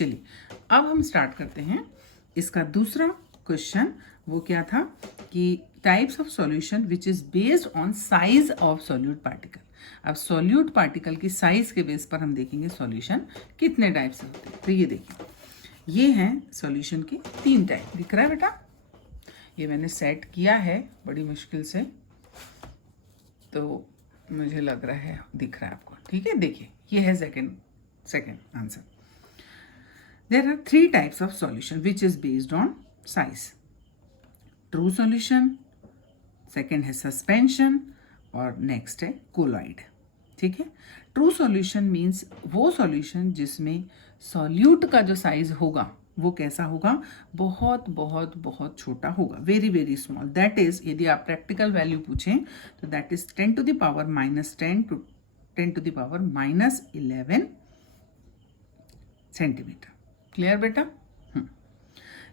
चलिए अब हम स्टार्ट करते हैं इसका दूसरा क्वेश्चन। वो क्या था कि types of solution which is based on size of solute particle. अब सॉल्यूट पार्टिकल की साइज के बेस पर हम देखेंगे सॉल्यूशन कितने टाइप से होते हैं। तो ये देखिए, ये हैं सॉल्यूशन के 3 टाइप। दिख रहा है बेटा? ये मैंने सेट किया है बड़ी मुश्किल से, तो मुझे लग रहा है दिख रहा है आपको। ठीक है, देखिए ये है second answer. There are 3 types of solution which is based on size. True solution, second है suspension और next है colloid. ठीक है, ट्रू सॉल्यूशन मीन्स वो सॉल्यूशन जिसमें सॉल्यूट का जो साइज होगा वो कैसा होगा, बहुत बहुत बहुत छोटा होगा, very very small. That is, यदि आप प्रैक्टिकल वैल्यू पूछें तो that is 10 to the power -10 to 10 to the power -11 centimetre. Clear बेटा?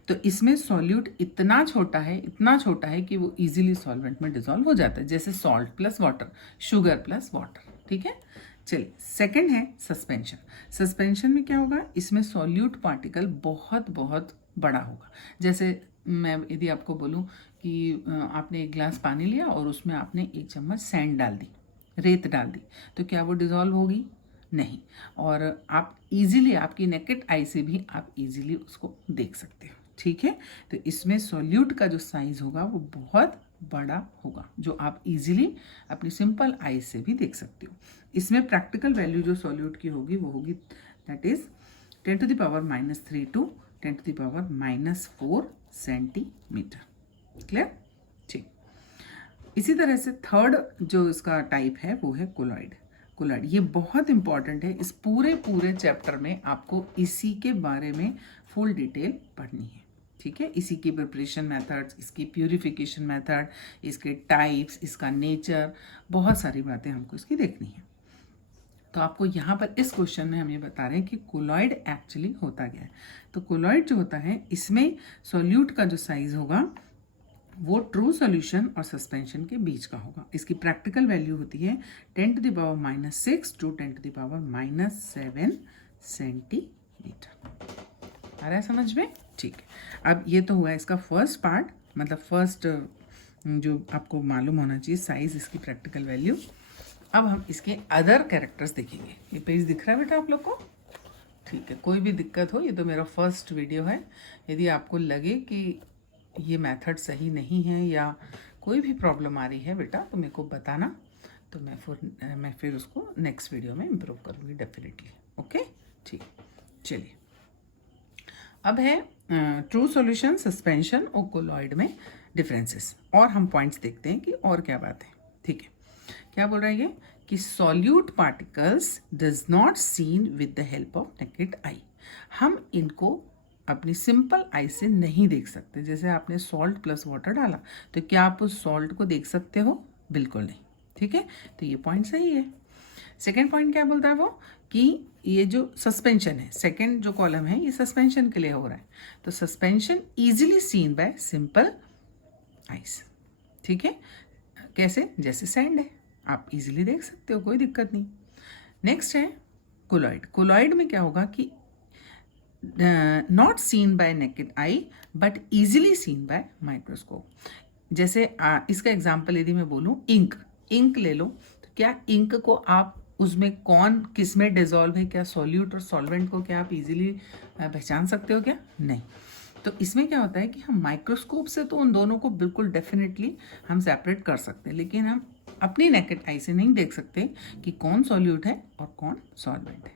तो इसमें सॉल्यूट इतना छोटा है कि वो इजीली सॉल्वेंट में डिसॉल्व हो जाता है, जैसे salt plus water, sugar plus water. ठीक है, चलिए सेकंड है सस्पेंशन। सस्पेंशन में क्या होगा, इसमें सॉल्यूट पार्टिकल बहुत बहुत बड़ा होगा। जैसे मैं यदि आपको बोलूं कि आपने एक गिलास पानी लिया और उसमें आपने 1 चम्मच सैंड डाल दी, रेत डाल दी, तो क्या वो डिसॉल्व होगी? नहीं। और आप इजीली, आपकी नेकेड आई से भी आप इजीली उसको देख सकते हो। ठीक है, तो इसमें सॉल्यूट का जो साइज होगा वो बहुत बड़ा होगा, जो आप इजीली अपनी सिंपल आई से भी देख सकते हो। इसमें प्रैक्टिकल वैल्यू जो सॉल्यूट की होगी वो होगी that is 10 to the power -3 to 10 to the power -4 centimetre. Clear? ठीक। इसी तरह से थर्ड जो इसका टाइप है वो है कोलॉइड। कोलॉइड ये बहुत इंपॉर्टेंट है। इस पूरे चैप्टर में आपको इसी के बारे में फुल डिटेल पढ़नी है। ठीक है, इसी की प्रिपरेशन मेथड्स, इसकी प्यूरिफिकेशन मेथड, इसके टाइप्स, इसका नेचर, बहुत सारी बातें हमको इसकी देखनी है। तो आपको यहाँ पर इस क्वेश्चन में हम ये बता रहे हैं कि कोलॉइड एक्चुअली होता क्या है। तो कोलॉइड जो होता है, इसमें सॉल्यूट का जो साइज होगा वो ट्रू सॉल्यूशन और सस्पेंशन के बीच का होगा। इसकी प्रैक्टिकल वैल्यू होती है 10 to the power -6 to 10 to the power -7 centimetre. आ रहा है समझ में? ठीक है, अब ये तो हुआ इसका फर्स्ट पार्ट, मतलब फर्स्ट जो आपको मालूम होना चाहिए साइज, इसकी प्रैक्टिकल वैल्यू। अब हम इसके अदर कैरेक्टर्स देखेंगे। ये पेज दिख रहा है बेटा आप लोग को? ठीक है, कोई भी दिक्कत हो, ये तो मेरा फर्स्ट वीडियो है। यदि आपको लगे कि ये मेथड सही नहीं है या कोई भी प्रॉब्लम आ रही है बेटा, तो मेरे को बताना, तो मैं फिर उसको नेक्स्ट वीडियो में इम्प्रूव करूँगी डेफिनेटली। ओके, ठीक। चलिए, अब है ट्रू सॉल्यूशन, सस्पेंशन और कोलॉइड में डिफरेंसेस, और हम पॉइंट्स देखते हैं कि और क्या बात है। ठीक है, क्या बोल रहा है ये कि solute particles does not seen with the help of naked eye. हम इनको अपनी सिंपल आई से नहीं देख सकते। जैसे आपने सॉल्ट प्लस वाटर डाला, तो क्या आप उस सॉल्ट को देख सकते हो? बिल्कुल नहीं। ठीक है, तो ये पॉइंट सही है। सेकेंड पॉइंट क्या बोलता है वो, कि ये जो सस्पेंशन है, सेकेंड जो कॉलम है, ये सस्पेंशन के लिए हो रहा है। तो suspension easily seen by simple eyes. ठीक है, कैसे? जैसे सैंड है, आप इजीली देख सकते हो, कोई दिक्कत नहीं। नेक्स्ट है कोलॉइड। कोलॉइड में क्या होगा कि not seen by naked eye but easily seen by microscope. जैसे इसका एग्जाम्पल यदि मैं बोलूँ, इंक ले लो, तो क्या इंक को आप उसमें कौन किस में डिजॉल्व है, क्या सॉल्यूट और सॉल्वेंट को क्या आप इजीली पहचान सकते हो? क्या नहीं। तो इसमें क्या होता है कि हम माइक्रोस्कोप से तो उन दोनों को बिल्कुल डेफिनेटली हम सेपरेट कर सकते हैं, लेकिन हम अपनी नेकेड आई से नहीं देख सकते कि कौन सॉल्यूट है और कौन सॉल्वेंट है।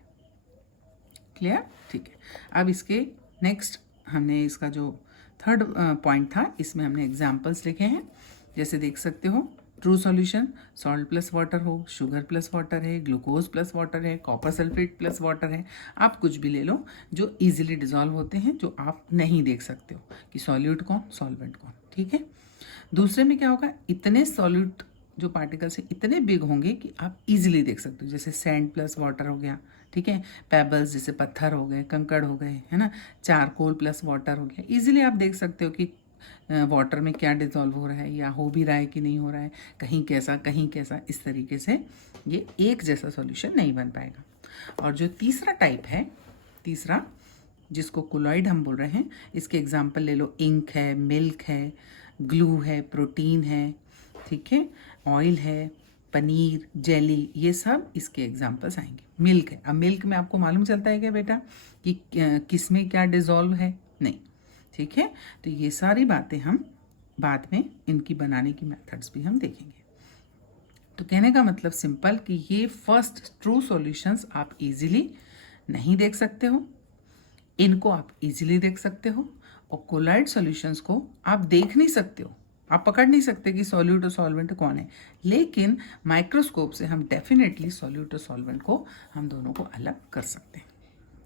क्लियर? ठीक है, अब इसके नेक्स्ट हमने इसका जो थर्ड पॉइंट था, इसमें हमने एग्जाम्पल्स लिखे हैं। जैसे देख सकते हो, true solution salt plus water हो, शुगर प्लस वाटर है, ग्लूकोज प्लस वाटर है, कॉपर सल्फेट प्लस वाटर है, आप कुछ भी ले लो जो इजीली डिजॉल्व होते हैं, जो आप नहीं देख सकते हो कि सॉल्यूट कौन, सॉल्वेंट कौन। ठीक है, दूसरे में क्या होगा, इतने सॉल्यूट जो पार्टिकल्स हैं इतने बिग होंगे कि आप इजीली देख सकते हो। जैसे सैंड प्लस वाटर हो गया, ठीक है, पेबल्स जैसे पत्थर हो गए, कंकड़ हो गए, है ना, चारकोल प्लस वाटर हो गया। इजीली आप देख सकते हो कि वाटर में क्या डिजॉल्व हो रहा है या हो भी रहा है कि नहीं हो रहा है, कहीं कैसा कहीं कैसा। इस तरीके से ये एक जैसा सॉल्यूशन नहीं बन पाएगा। और जो तीसरा टाइप है, तीसरा जिसको कोलॉइड हम बोल रहे हैं, इसके एग्जाम्पल ले लो, इंक है, मिल्क है, ग्लू है, प्रोटीन है, ठीक है, ऑयल है, पनीर, जेली, ये सब इसके एग्जाम्पल्स आएंगे। मिल्क है, अब मिल्क में आपको मालूम चलता है क्या बेटा कि किस में क्या डिज़ोल्व है? नहीं, ठीक है। तो ये सारी बातें हम बाद में इनकी बनाने की मेथड्स भी हम देखेंगे। तो कहने का मतलब सिंपल कि ये फर्स्ट ट्रू सॉल्यूशंस आप इजीली नहीं देख सकते हो, इनको आप इजीली देख सकते हो, और कोलॉइड सॉल्यूशंस को आप देख नहीं सकते हो, आप पकड़ नहीं सकते कि सॉल्यूट और सॉल्वेंट कौन है, लेकिन माइक्रोस्कोप से हम डेफिनेटली सॉल्यूट और सॉल्वेंट को हम दोनों को अलग कर सकते हैं,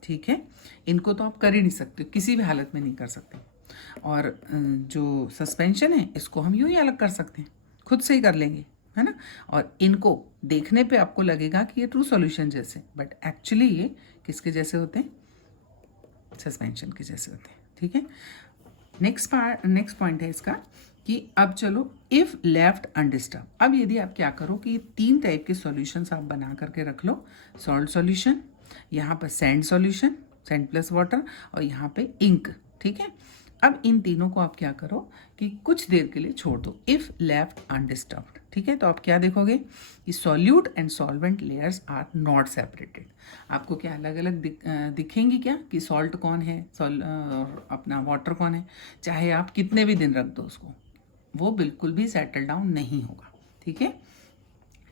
ठीक है। इनको तो आप कर ही नहीं सकते, किसी भी हालत में नहीं कर सकते। और जो सस्पेंशन है इसको हम यूँ ही अलग कर सकते हैं, खुद से ही कर लेंगे, है ना। और इनको देखने पे आपको लगेगा कि ये ट्रू सॉल्यूशन जैसे, बट एक्चुअली ये किसके जैसे होते हैं? सस्पेंशन के जैसे होते हैं, ठीक है। नेक्स्ट पॉइंट है इसका कि अब चलो इफ़ लेफ्ट अनडिस्टर्ब। अब यदि आप क्या करो कि 3 टाइप के सॉल्यूशंस आप बना करके रख लो, सॉल्ट सॉल्यूशन, यहाँ पर sand solution, sand plus water, और यहाँ पे इंक, ठीक है। अब इन तीनों को आप क्या करो कि कुछ देर के लिए छोड़ दो, इफ़ लेफ्ट अनडिस्टर्ब्ड, ठीक है। तो आप क्या देखोगे कि solute and solvent layers are not separated. आपको क्या अलग अलग दिखेंगी क्या कि सॉल्ट कौन है और अपना वाटर कौन है, चाहे आप कितने भी दिन रख दो उसको, वो बिल्कुल भी सेटल डाउन नहीं होगा, ठीक है,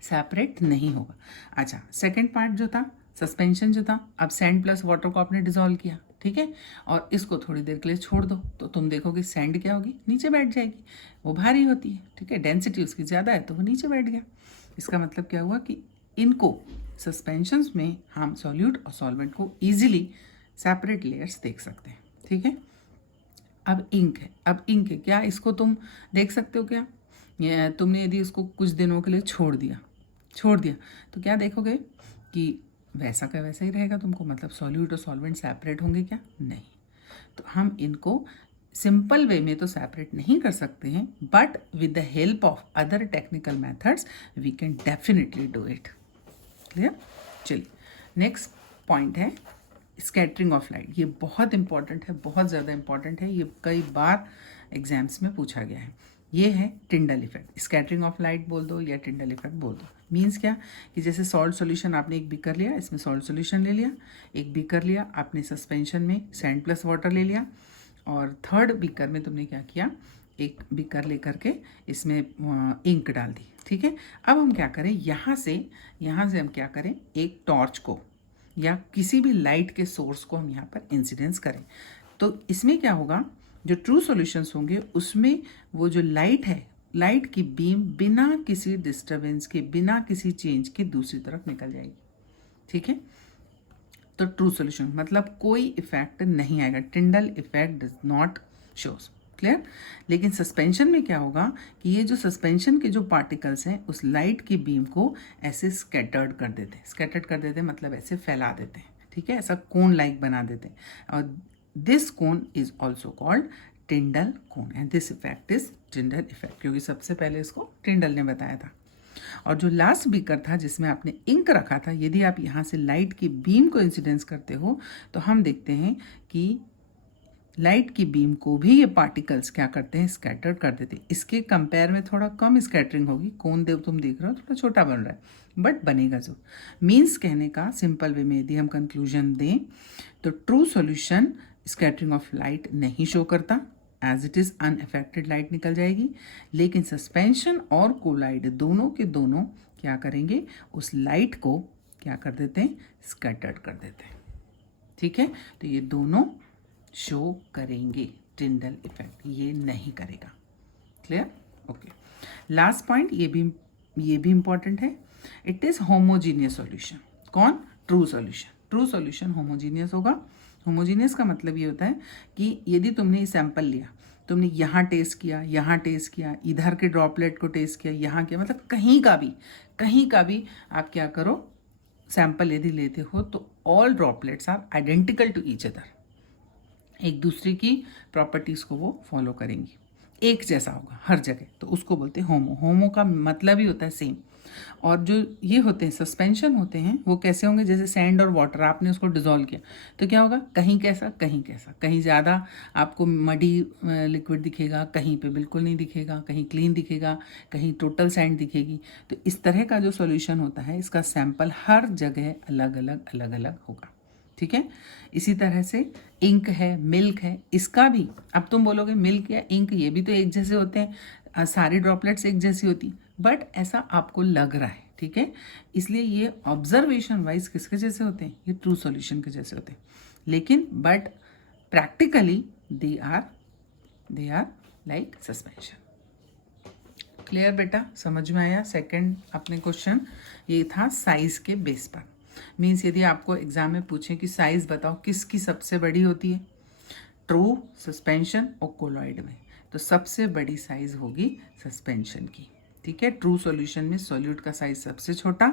सेपरेट नहीं होगा। अच्छा, सेकंड पार्ट जो था सस्पेंशन जो था, अब सैंड प्लस वाटर को आपने डिसॉल्व किया, ठीक है, और इसको थोड़ी देर के लिए छोड़ दो, तो तुम देखोगे सैंड क्या होगी, नीचे बैठ जाएगी, वो भारी होती है, ठीक है, डेंसिटी उसकी ज़्यादा है तो वो नीचे बैठ गया। इसका मतलब क्या हुआ कि इनको सस्पेंशंस में हम सॉल्यूट और सॉल्वेंट को ईजिली सेपरेट लेयर्स देख सकते हैं, ठीक है। अब इंक है, अब इंक है क्या, इसको तुम देख सकते हो क्या? तुमने यदि इसको कुछ दिनों के लिए छोड़ दिया तो क्या देखोगे कि वैसा का वैसा ही रहेगा तुमको, मतलब सॉल्यूट और सॉल्वेंट सेपरेट होंगे क्या? नहीं। तो हम इनको सिंपल वे में तो सेपरेट नहीं कर सकते हैं, but with the help of other technical methods we can definitely do it. Clear? चलिए, नेक्स्ट पॉइंट है स्कैटरिंग ऑफ लाइट। ये बहुत इंपॉर्टेंट है, बहुत ज़्यादा इंपॉर्टेंट है, ये कई बार एग्जाम्स में पूछा गया है। ये है Tyndall effect, scattering of light बोल दो या टिंडल इफेक्ट बोल दो। मीन्स क्या कि जैसे सॉल्ट सॉल्यूशन आपने एक बीकर लिया, इसमें सॉल्ट सॉल्यूशन ले लिया, एक बीकर लिया आपने सस्पेंशन में सैंड प्लस वाटर ले लिया, और थर्ड बीकर में तुमने क्या किया, एक बीकर लेकर के इसमें इंक डाल दी, ठीक है। अब हम क्या करें, यहाँ से हम क्या करें, एक टॉर्च को या किसी भी लाइट के सोर्स को हम यहाँ पर इंसिडेंस करें, तो इसमें क्या होगा, जो ट्रू सॉल्यूशंस होंगे उसमें वो जो लाइट है, लाइट की बीम बिना किसी डिस्टरबेंस के, बिना किसी चेंज के दूसरी तरफ निकल जाएगी, ठीक है। तो ट्रू सॉल्यूशन मतलब कोई इफेक्ट नहीं आएगा, Tyndall effect does not shows. Clear? लेकिन सस्पेंशन में क्या होगा कि ये जो सस्पेंशन के जो पार्टिकल्स हैं उस लाइट की बीम को ऐसे स्कैटर्ड कर देते हैं, मतलब ऐसे फैला देते हैं, ठीक है, ऐसा कोन लाइक बना देते हैं, और this cone is also called टिंडल cone, and this effect is Tyndall effect, क्योंकि सबसे पहले इसको टिंडल ने बताया था। और जो लास्ट बीकर था जिसमें आपने इंक रखा था, यदि आप यहाँ से लाइट की बीम को इंसिडेंस करते हो तो हम देखते हैं कि लाइट की बीम को भी ये पार्टिकल्स क्या करते हैं, स्कैटर कर देते हैं। इसके कंपेयर में थोड़ा कम स्कैटरिंग होगी, कौन देव तुम देख रहे हो थोड़ा छोटा बन रहा है, बट बनेगा जो। मीन्स कहने का सिंपल वे में यदि हम कंक्लूजन दें तो true solution scattering of light नहीं शो करता, as it is unaffected light निकल जाएगी, लेकिन सस्पेंशन और कोलाइड दोनों के दोनों क्या करेंगे, उस लाइट को क्या कर देते हैं, स्कैटर्ड कर देते हैं, ठीक है। तो ये दोनों शो करेंगे, टिंडल इफेक्ट ये नहीं करेगा। क्लियर? ओके। लास्ट पॉइंट ये भी इंपॉर्टेंट है, इट इज होमोजीनियस सॉल्यूशन। कौन? True solution. True solution homogeneous होगा। होमोजीनियस का मतलब ये होता है कि यदि तुमने सैंपल लिया, तुमने यहाँ टेस्ट किया, यहाँ टेस्ट किया, इधर के ड्रॉपलेट को टेस्ट किया, यहाँ किया, मतलब कहीं का भी आप क्या करो, सैंपल यदि लेते हो तो all droplets are identical to each other, एक दूसरे की प्रॉपर्टीज़ को वो फॉलो करेंगी, एक जैसा होगा हर जगह, तो उसको बोलते हैं होमो। होमो का मतलब ही होता है सेम, और जो ये होते हैं सस्पेंशन होते हैं वो कैसे होंगे, जैसे सैंड और वाटर, आपने उसको डिजोल्व किया तो क्या होगा, कहीं कैसा कहीं कैसा, कहीं ज़्यादा आपको मडी लिक्विड दिखेगा, कहीं पे बिल्कुल नहीं दिखेगा, कहीं क्लीन दिखेगा, कहीं टोटल सैंड दिखेगी। तो इस तरह का जो सॉल्यूशन होता है इसका सैंपल हर जगह अलग अलग होगा, ठीक है। इसी तरह से इंक है, मिल्क है, इसका भी, अब तुम बोलोगे मिल्क या इंक ये भी तो एक जैसे होते हैं, सारी ड्रॉपलेट्स एक जैसी होती, बट ऐसा आपको लग रहा है, ठीक है। इसलिए ये ऑब्जर्वेशन वाइज किसके जैसे होते हैं, ये ट्रू सॉल्यूशन के जैसे होते हैं, लेकिन but practically they are like suspension. Clear बेटा, समझ में आया। सेकंड अपने क्वेश्चन ये था साइज के बेस पर, मीन्स यदि आपको एग्जाम में पूछें कि साइज बताओ किसकी सबसे बड़ी होती है, ट्रू, सस्पेंशन और कोलॉइड में, तो सबसे बड़ी साइज होगी सस्पेंशन की, ठीक है। ट्रू सॉल्यूशन में सॉल्यूट का साइज सबसे छोटा,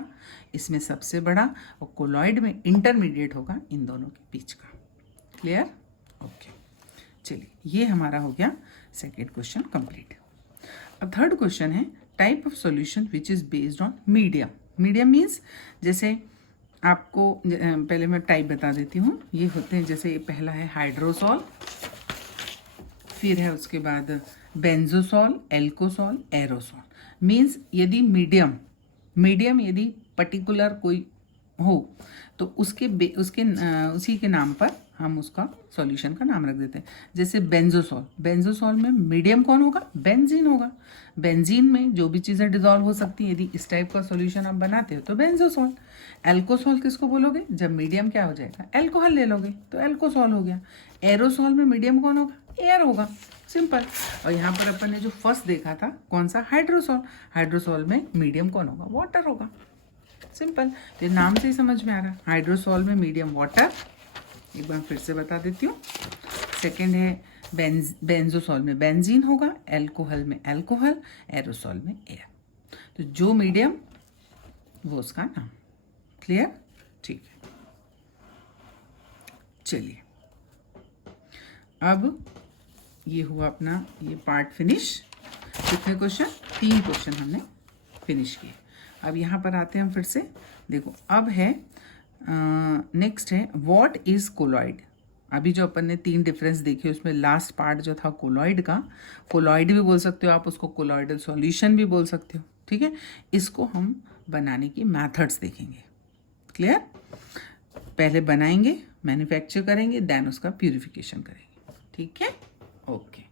इसमें सबसे बड़ा, और कोलॉइड में इंटरमीडिएट होगा इन दोनों के बीच का। Clear, okay. चलिए ये हमारा हो गया सेकेंड क्वेश्चन कंप्लीट। अब थर्ड क्वेश्चन है type of solution which is based on medium. Medium means जैसे आपको पहले मैं टाइप बता देती हूँ, ये होते हैं जैसे पहला है हाइड्रोसॉल, फिर है उसके बाद बेंजोसॉल, एल्कोसॉल, एरोसॉल। मीन्स यदि मीडियम यदि पर्टिकुलर कोई हो तो उसी के नाम पर हम उसका सॉल्यूशन का नाम रख देते हैं। जैसे बेंजोसॉल में मीडियम कौन होगा, बेंजीन होगा। बेंजीन में जो भी चीज़ें डिजॉल्व हो सकती हैं, यदि इस टाइप का सॉल्यूशन आप बनाते हो तो बेंजोसॉल। एल्कोसॉल किसको बोलोगे, जब मीडियम क्या हो जाएगा, एल्कोहल ले लोगे तो एल्कोसॉल हो गया। एरोसॉल में मीडियम कौन होगा, एयर होगा, सिंपल। और यहाँ पर अपन ने जो फर्स्ट देखा था कौन सा, हाइड्रोसॉल में मीडियम कौन होगा, वाटर होगा, सिंपल। तो नाम से ही समझ में आ रहा है, हाइड्रोसॉल में मीडियम वाटर। एक बार फिर से बता देती हूँ। सेकेंड है बेंजोसॉल में बेंजीन होगा, एल्कोहल में एल्कोहल, एरोसॉल में एयर। तो जो मीडियम वो उसका नाम। क्लियर, ठीक है। चलिए अब ये हुआ अपना ये पार्ट फिनिश। कितने क्वेश्चन, 3 क्वेश्चन हमने फिनिश किए। अब यहाँ पर आते हैं हम फिर से, देखो अब है नेक्स्ट है व्हाट इज कोलॉइड। अभी जो अपन ने 3 डिफरेंस देखे उसमें लास्ट पार्ट जो था कोलॉइड का, कोलॉइड भी बोल सकते हो आप उसको, कोलॉइडल सॉल्यूशन भी बोल सकते हो, ठीक है। इसको हम बनाने की मेथड्स देखेंगे। क्लियर, पहले बनाएंगे, मैन्युफैक्चर करेंगे, देन उसका प्यूरिफिकेशन करेंगे, ठीक है, ओके।